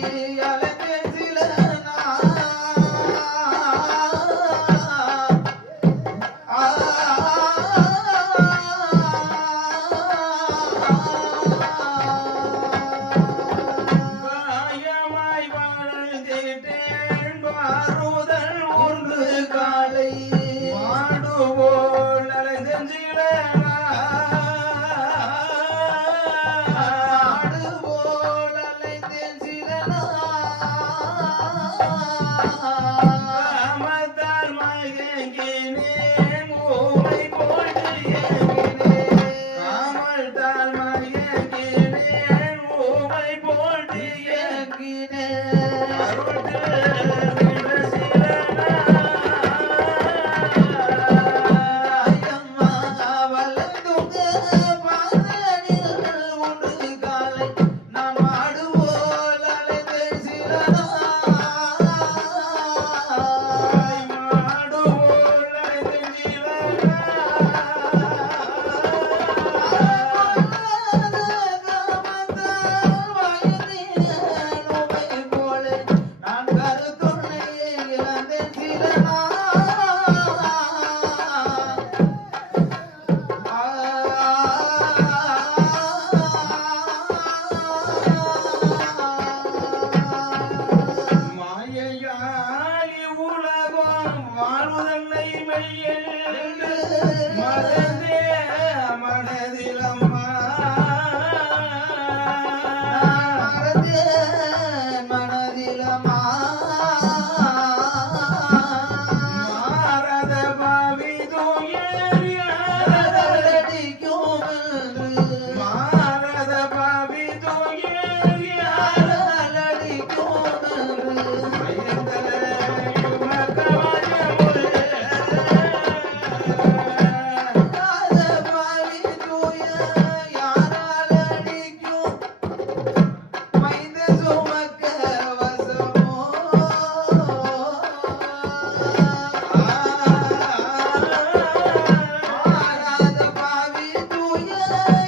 Yeah. Hello. Mother. தூய